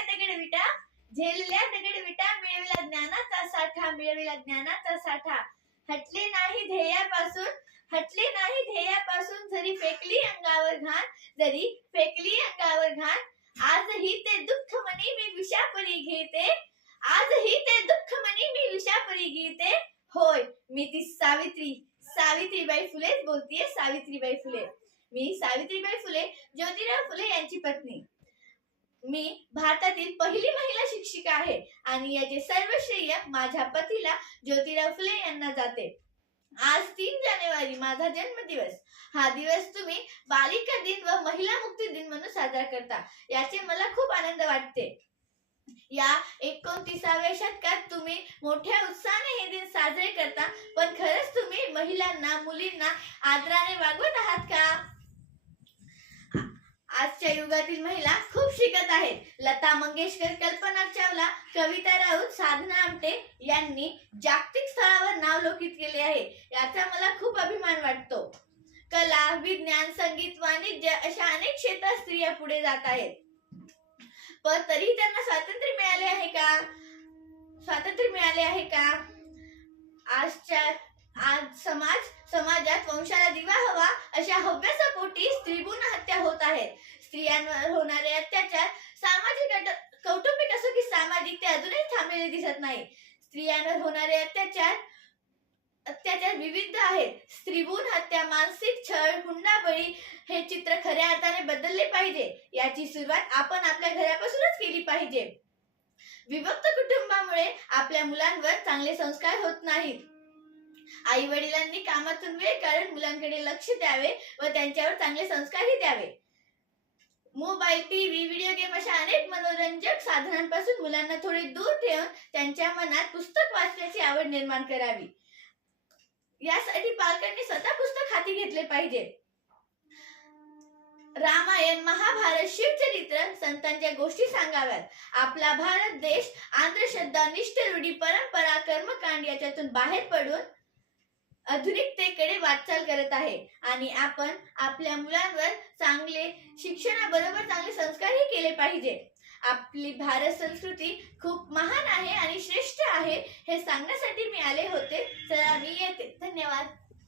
दगड विटा झेलल्या दगड विटा मिळविला ज्ञानाचा साठा मिळविला ज्ञानाचा साठा. हटले नाही ध्येयापासून हटले नाही ध्येयापासून जरी फेकली अंगावर घाण जरी फेकली अंगावर घाण आजही ते दुःख मनी मी विषापरी घेते. आजही ते दुःख मनी मी विषापरी घेते. होय मी ती सावित्री सावित्रीबाई फुलेच बोलतीये सावित्रीबाई फुले. मी सावित्रीबाई फुले ज्योतिराव फुले यांची पत्नी. मी भारतातील पहिली महिला शिक्षिका आहे आणि याचे सर्व श्रेय माझ्या पतीला ज्योतिराव फुले यांना जाते. आज तीन जानेवारी माझा जन्मदिवस. हा दिवस तुम्ही बालिका दिन व महिला मुक्ती दिन म्हणून साजरा करता याचे मला खूप आनंद वाटते. या एकोणतीसाव्या शतकात तुम्ही मोठ्या उत्साहाने हे दिन साजरे करता पण खरंच तुम्ही महिलांना मुलींना आदराने वागवत आहात का आ- आजच्या युगातील महिला खूप शिकत आहेत. लता मंगेशकर कल्पना चावला कविता राऊत साधना आमटे यांनी जागतिक स्तरावर नाव लोकित केले आहे. याचा मला खूप अभिमान वाटतो. कला विज्ञान संगीत वाणिज्य अशा अनेक क्षेत्रात स्त्रिया पुढे जात आहेत. पण तरी त्यांना स्वातंत्र्य मिळाले आहे का? स्वातंत्र्य मिळाले आहे का? आजच्या आज समाज समाजात वंशाला दिवा हवा अशा हव्यासापोटी स्त्रीभूण हत्या होत आहेत स्त्रियांवर होणारे अत्याचार सामाजिक अट- कौटुंबिक असो की सामाजिक ते अजूनही थांबलेले दिसत नाही. स्त्रियांवर होणारे अत्याचार अत्याचार विविध आहेत. स्त्रीभूण हत्या मानसिक छळ हुंडाबळी हे चित्र खऱ्या अर्थाने बदलले पाहिजे. याची सुरुवात आपण आपल्या घरापासूनच केली पाहिजे. विभक्त कुटुंबामुळे आपल्या मुलांवर चांगले संस्कार होत नाहीत. आई वडिलांनी कामातून वेळ काढून मुलांकडे लक्ष द्यावे व त्यांच्यावर चांगले संस्कारही द्यावे. मोबाईल टीव्ही व्हिडिओ गेम अशा अनेक मनोरंजक साधनांपासून मुलांना थोडे दूर ठेवून त्यांच्या मनात पुस्तक वाचण्याची आवड निर्माण करावी. यासाठी पालकांनी स्वतः पुस्तक हाती घेतले पाहिजे. रामायण महाभारत शिवचरित्र संतांच्या गोष्टी सांगाव्यात. आपला भारत देश आंध्रश्रद्धा निष्ठ रूढी परंपरा कर्मकांड याच्यातून बाहेर पडून आधुनिकतेकडे वाटचाल करत आहे. आणि आपण आपल्या मुलांवर चांगले शिक्षणाबरोबर चांगले संस्कारही केले पाहिजे. आपली भारत संस्कृती खूप महान आहे आणि श्रेष्ठ आहे हे सांगण्यासाठी मी आले होते. चला मी येते. धन्यवाद.